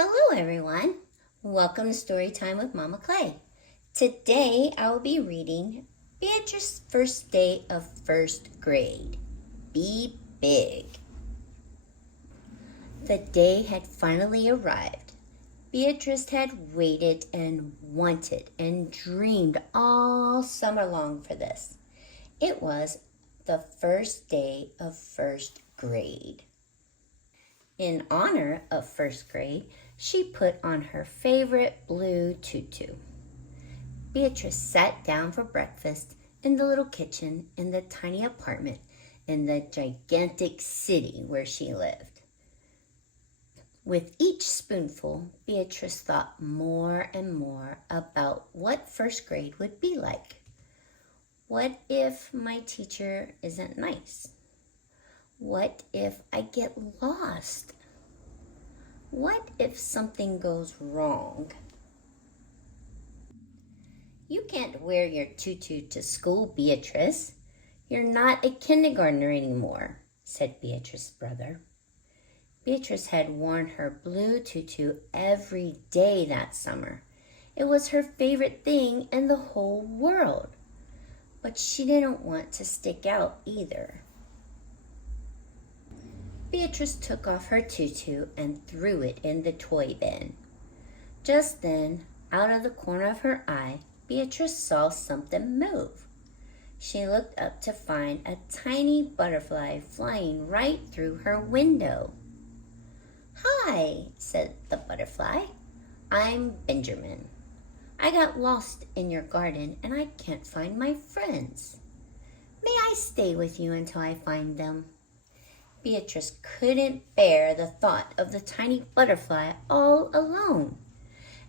Hello everyone, welcome to Storytime with Mama Clay. Today I will be reading Beatrice's first day of first grade. Be big. The day had finally arrived. Beatrice had waited and wanted and dreamed all summer long for this. It was the first day of first grade. In honor of first grade, she put on her favorite blue tutu. Beatrice sat down for breakfast in the little kitchen in the tiny apartment in the gigantic city where she lived. With each spoonful, Beatrice thought more and more about what first grade would be like. What if my teacher isn't nice? What if I get lost? What if something goes wrong? You can't wear your tutu to school, Beatrice. You're not a kindergartner anymore, said Beatrice's brother. Beatrice had worn her blue tutu every day that summer. It was her favorite thing in the whole world. But she didn't want to stick out either. Beatrice took off her tutu and threw it in the toy bin. Just then, out of the corner of her eye, Beatrice saw something move. She looked up to find a tiny butterfly flying right through her window. "Hi," said the butterfly. "I'm Benjamin. I got lost in your garden and I can't find my friends. May I stay with you until I find them?" Beatrice couldn't bear the thought of the tiny butterfly all alone,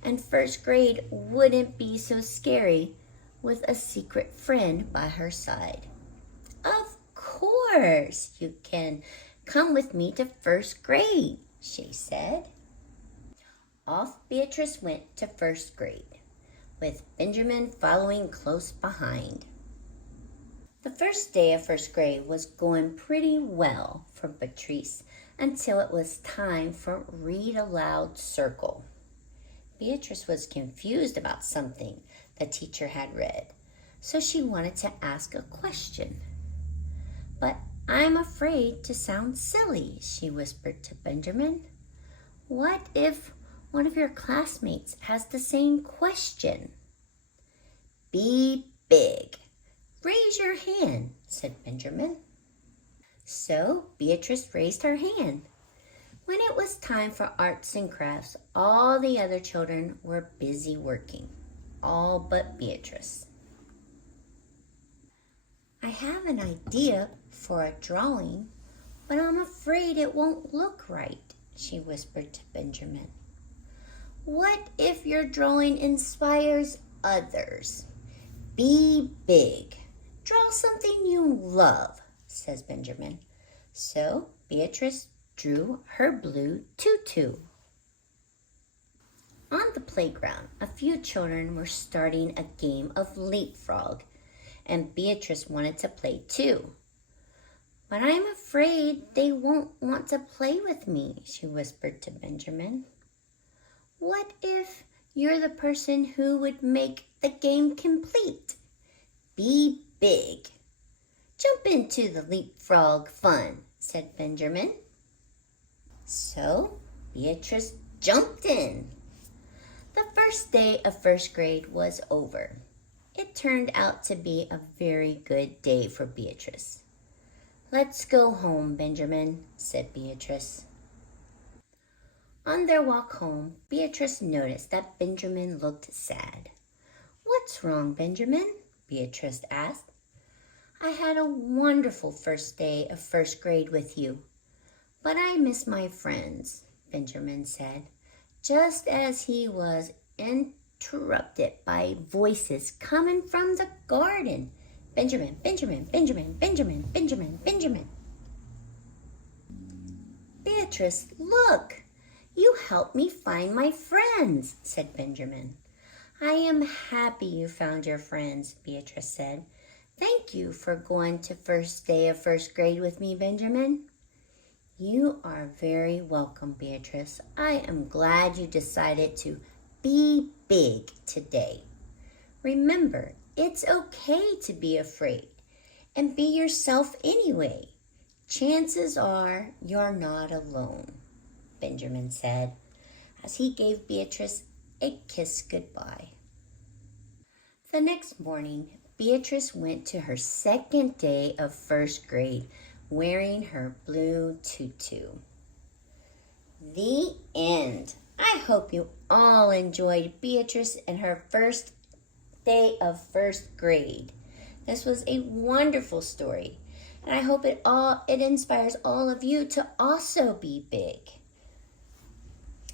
and first grade wouldn't be so scary with a secret friend by her side. "Of course, you can come with me to first grade," she said. Off Beatrice went to first grade, with Benjamin following close behind. The first day of first grade was going pretty well for Beatrice until it was time for read aloud circle. Beatrice was confused about something the teacher had read, so she wanted to ask a question. "But I'm afraid to sound silly," she whispered to Benjamin. "What if one of your classmates has the same question?" "Be big. Raise your hand," said Benjamin. So Beatrice raised her hand. When it was time for arts and crafts, all the other children were busy working, all but Beatrice. "I have an idea for a drawing, but I'm afraid it won't look right," she whispered to Benjamin. "What if your drawing inspires others? Be big. Draw something you love," says Benjamin. So Beatrice drew her blue tutu. On the playground, a few children were starting a game of leapfrog, and Beatrice wanted to play too. "But I'm afraid they won't want to play with me," she whispered to Benjamin. "What if you're the person who would make the game complete? Be big. Jump into the leapfrog fun," said Benjamin. So Beatrice jumped in. The first day of first grade was over. It turned out to be a very good day for Beatrice. "Let's go home, Benjamin," said Beatrice. On their walk home, Beatrice noticed that Benjamin looked sad. "What's wrong, Benjamin?" Beatrice asked. "I had a wonderful first day of first grade with you, but I miss my friends," Benjamin said, just as he was interrupted by voices coming from the garden. "Benjamin, Benjamin, Benjamin, Benjamin, Benjamin, Benjamin." "Beatrice, look! You helped me find my friends," said Benjamin. "I am happy you found your friends," Beatrice said. "Thank you for going to first day of first grade with me, Benjamin." You are very welcome, Beatrice. I am glad you decided to be big today. Remember, it's okay to be afraid and be yourself anyway. Chances are you're not alone, Benjamin said as he gave Beatrice a kiss goodbye. The next morning, Beatrice went to her second day of first grade wearing her blue tutu. The end. I hope you all enjoyed Beatrice and her first day of first grade. This was a wonderful story, and I hope it inspires all of you to also be big.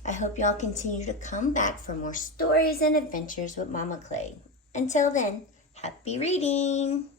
I hope y'all continue to come back for more stories and adventures with Mama Clay. Until then, happy reading!